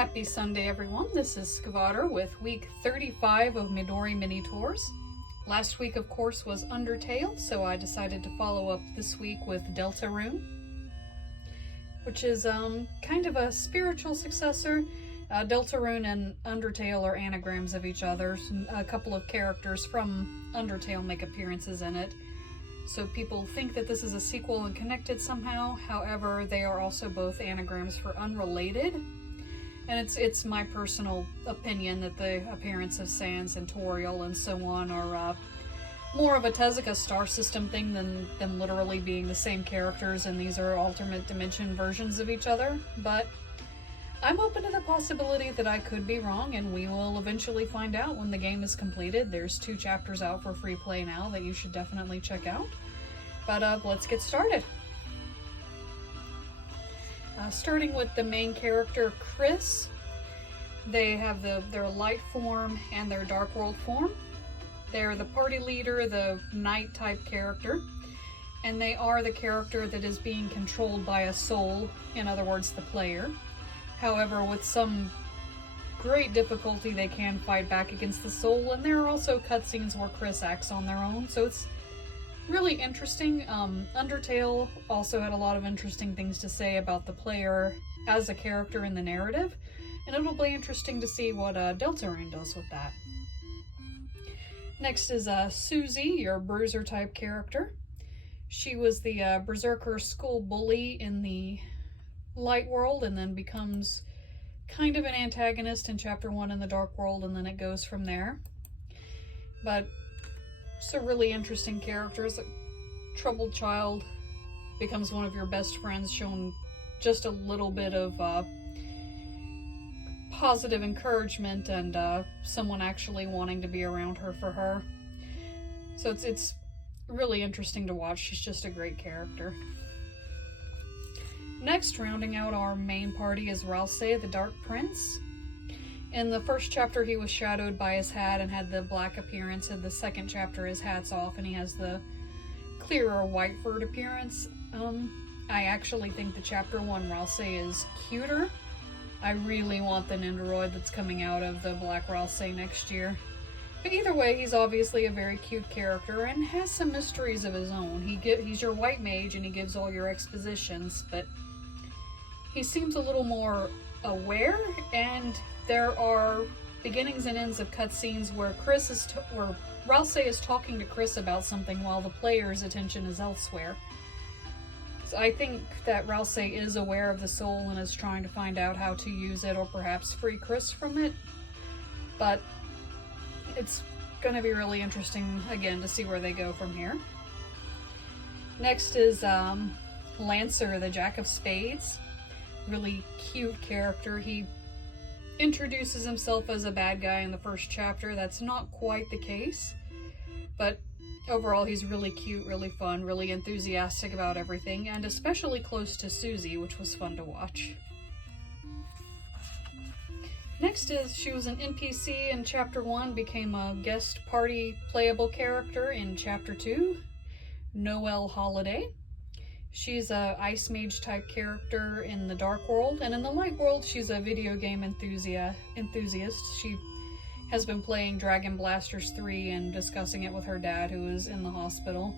Happy Sunday, everyone. This is Skvader with week 35 of Midori Minitours. Last week, of course, was Undertale, so I decided to follow up this week with Deltarune, which is kind of a spiritual successor. Deltarune and Undertale are anagrams of each other. A couple of characters from Undertale make appearances in it, so people think that this is a sequel and connected somehow. However, they are also both anagrams for unrelated. And it's my personal opinion that the appearance of Sans and Toriel and so on are more of a Tezuka star system thing than literally being the same characters, and these are alternate dimension versions of each other. But I'm open to the possibility that I could be wrong, and we will eventually find out when the game is completed. There's 2 chapters out for free play now that you should definitely check out. But let's get started. Starting with the main character, Chris. They have their light form and their dark world form. They're the party leader, the knight type character, and they are the character that is being controlled by a soul, in other words, the player. However, with some great difficulty, they can fight back against the soul, and there are also cutscenes where Chris acts on their own, so it's really interesting. Undertale also had a lot of interesting things to say about the player as a character in the narrative, and it'll be interesting to see what Deltarune does with that. Next is Susie, your bruiser type character. She was the berserker school bully in the light world, and then becomes kind of an antagonist in chapter 1 in the dark world, and then it goes from there. But it's a really interesting character. As a troubled child, becomes one of your best friends, shown just a little bit of positive encouragement and someone actually wanting to be around her for her. So it's really interesting to watch. She's just a great character. Next, rounding out our main party, is Ralsei, the Dark Prince. In the first chapter, he was shadowed by his hat and had the black appearance. In the second chapter, his hat's off and he has the clearer white furred appearance. I actually think the chapter 1 Ralsei is cuter. I really want the Nendoroid that's coming out of the Black Ralsei next year. But either way, he's obviously a very cute character and has some mysteries of his own. He's your white mage and he gives all your expositions, but he seems a little more aware, and there are beginnings and ends of cutscenes where where Ralsei is talking to Chris about something while the player's attention is elsewhere. So I think that Ralsei is aware of the soul and is trying to find out how to use it, or perhaps free Chris from it. But it's going to be really interesting, again, to see where they go from here. Next is Lancer, the Jack of Spades. Really cute character. He introduces himself as a bad guy in the first chapter. That's not quite the case, but overall he's really cute, really fun, really enthusiastic about everything, and especially close to Susie, which was fun to watch. Next is, she was an NPC in chapter 1, became a guest party playable character in chapter 2, Noelle Holiday. She's a ice mage type character in the dark world, and in the light world she's a video game enthusiast. She has been playing Dragon Blasters 3 and discussing it with her dad, who is in the hospital.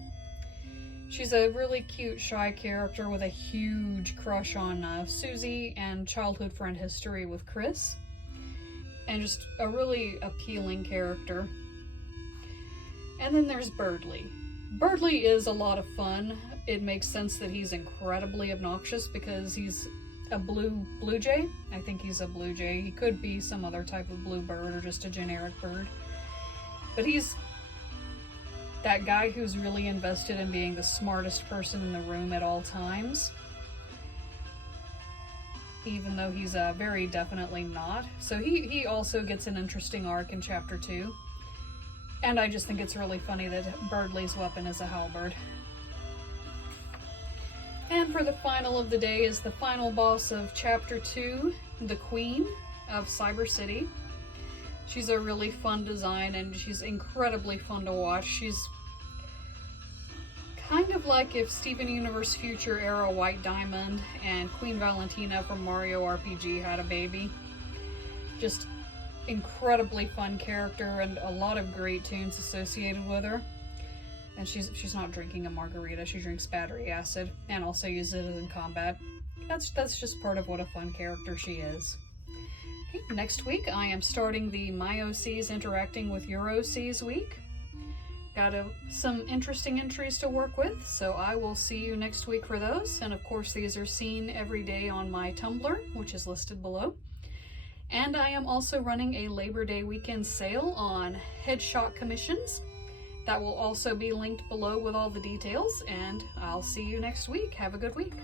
She's a really cute, shy character with a huge crush on Susie and childhood friend history with Chris, and just a really appealing character. And then there's Birdly. Birdly is a lot of fun. It makes sense that he's incredibly obnoxious because he's a blue jay. I think he's a blue jay. He could be some other type of blue bird or just a generic bird. But he's that guy who's really invested in being the smartest person in the room at all times, even though he's very definitely not. So he also gets an interesting arc in chapter 2. And I just think it's really funny that Birdly's weapon is a halberd. And for the final of the day is the final boss of chapter 2, the Queen of Cyber City. She's a really fun design and she's incredibly fun to watch. She's kind of like if Steven Universe Future era White Diamond and Queen Valentina from Mario RPG had a baby. Just incredibly fun character and a lot of great tunes associated with her. And she's not drinking a margarita, she drinks battery acid and also uses it in combat. That's just part of what a fun character she is. Okay, next week I am starting the My OCs Interacting with Your OCs week. Got some interesting entries to work with, so I will see you next week for those. And of course these are seen every day on my Tumblr, which is listed below. And I am also running a Labor Day weekend sale on headshot commissions. That will also be linked below with all the details, and I'll see you next week. Have a good week.